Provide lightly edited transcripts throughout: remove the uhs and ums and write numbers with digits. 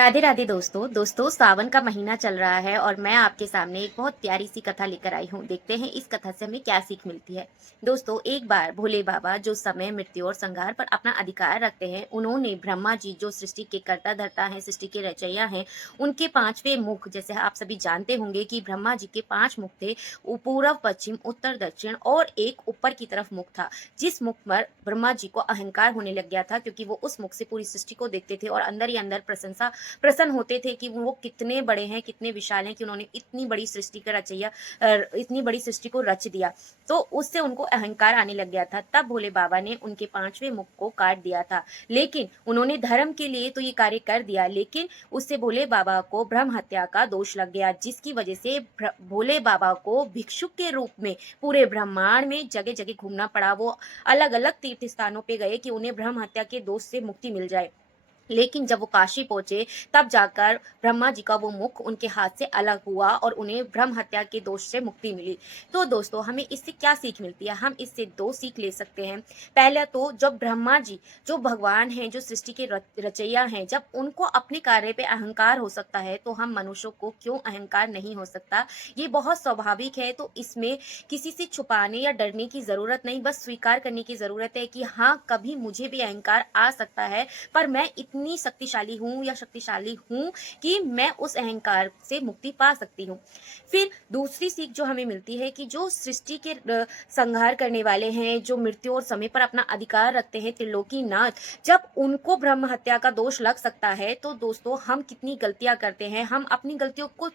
राधे राधे दोस्तों सावन का महीना चल रहा है और मैं आपके सामने एक बहुत प्यारी सी कथा लेकर आई हूँ। देखते हैं इस कथा से हमें क्या सीख मिलती है। दोस्तों, एक बार भोले बाबा जो समय, मृत्यु और संहार पर अपना अधिकार रखते हैं, उन्होंने ब्रह्मा जी जो सृष्टि के कर्ता धर्ता हैं, सृष्टि के रचयिता हैं, उनके पांचवें मुख, जैसे आप सभी जानते होंगे कि ब्रह्मा जी के 5 मुख थे। पूर्व, पश्चिम, उत्तर, दक्षिण और एक ऊपर की तरफ मुख था। जिस मुख पर ब्रह्मा जी को अहंकार होने लग गया था, क्योंकि वो उस मुख से पूरी सृष्टि को देखते थे और अंदर ही अंदर प्रसन्न होते थे कि वो कितने बड़े हैं, कितने विशाल हैं कि उन्होंने इतनी बड़ी सृष्टि का रचैया इतनी बड़ी सृष्टि को रच दिया। तो उससे उनको अहंकार आने लग गया था। तब भोले बाबा ने उनके 5वें मुख को काट दिया था। लेकिन उन्होंने धर्म के लिए तो ये कार्य कर दिया, लेकिन उससे भोले बाबा को ब्रह्म हत्या का दोष लग गया, जिसकी वजह से भोले बाबा को भिक्षुक के रूप में पूरे ब्रह्मांड में जगह-जगह घूमना पड़ा। वो अलग-अलग तीर्थ स्थानों पे गए कि उन्हें ब्रह्म हत्या के दोष से मुक्ति मिल जाए। लेकिन जब वो काशी पहुंचे, तब जाकर ब्रह्मा जी का वो मुख उनके हाथ से अलग हुआ और उन्हें ब्रह्म हत्या के दोष से मुक्ति मिली। तो दोस्तों, हमें इससे क्या सीख मिलती है? हम इससे 2 सीख ले सकते हैं। पहला तो, जब ब्रह्मा जी जो भगवान हैं, जो सृष्टि के रचयिता हैं, जब उनको अपने कार्य पे अहंकार हो सकता है, तो हम मनुष्यों को क्यों अहंकार नहीं हो सकता? ये बहुत स्वाभाविक है। तो इसमें किसी से छुपाने या डरने की ज़रूरत नहीं, बस स्वीकार करने की ज़रूरत है कि हाँ, कभी मुझे भी अहंकार आ सकता है, पर मैं इतनी शक्तिशाली हूँ या शक्तिशाली हूँ कि मैं उस अहंकार से मुक्ति पा सकती हूँ। फिर दूसरी सीख जो हमें मिलती है कि जो सृष्टि के संहार करने वाले हैं, जो मृत्यु और समय पर अपना अधिकार रखते हैं, त्रिलोकीनाथ, जब उनको ब्रह्म हत्या का दोष लग सकता है, तो दोस्तों हम कितनी गलतियाँ करते हैं। हम अपनी गलतियों को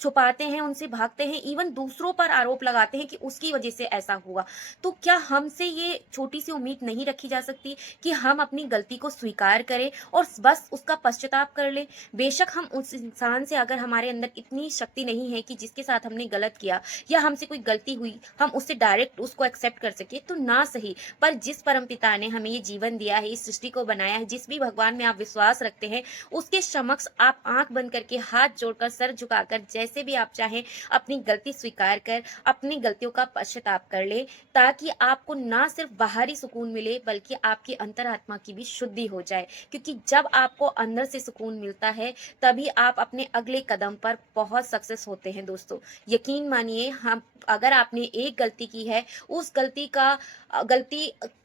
छुपाते हैं, उनसे भागते हैं, इवन दूसरों पर आरोप लगाते हैं कि उसकी वजह से ऐसा हुआ। तो क्या हमसे ये छोटी-सी उम्मीद नहीं रखी जा सकती कि हम अपनी गलती को स्वीकार करें और बस उसका पश्चाताप कर लें? बेशक हम उस इंसान से, अगर हमारे अंदर इतनी शक्ति नहीं है कि जिसके साथ हमने गलत किया या हमसे कोई गलती हुई, हम उससे डायरेक्ट उसको एक्सेप्ट कर सकें, तो ना सही। पर जिस परमपिता ने हमें ये जीवन दिया है, इस सृष्टि को बनाया है, जिस भी भगवान में आप विश्वास रखते हैं, उसके समक्ष आप आँख बंद करके, हाथ जोड़कर, सर झुकाकर, जैसे भी आप चाहें, अपनी गलती स्वीकार कर, अपनी गलतियों का पश्चाताप कर लें, ताकि आपको ना सिर्फ बाहरी सुकून मिले, बल्कि आपकी अंतरात्मा की भी शुद्धि हो जाए। क्योंकि जब आपको अंदर से सुकून मिलता है, तभी आप अपने अगले कदम पर बहुत सक्सेस होते हैं दोस्तों। यकीन मानिए, हम अगर आपने एक गलती की है, उस गलती का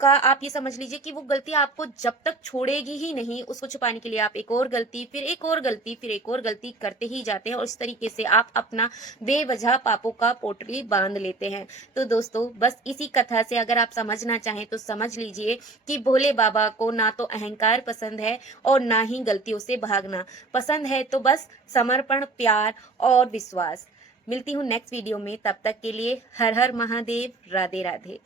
आप ये समझ लीजिए कि वो गलती आपको जब तक छोड़ेगी ही नहीं, उसको छुपाने के लिए आप एक और गलती, फिर एक और गलती, फिर एक और गलती करते ही जाते हैं और इस तरीके से आप अपना बेवजह पापों का पोटली बाँध लेते हैं। तो दोस्तों, बस इसी कथा से अगर आप समझना चाहें तो समझ लीजिए कि भोले बाबा को ना तो अहंकार पसंद है और ना ही गलतियों से भागना पसंद है। तो बस समर्पण, प्यार और विश्वास। मिलती हूँ नेक्स्ट वीडियो में, तब तक के लिए हर हर महादेव, राधे राधे।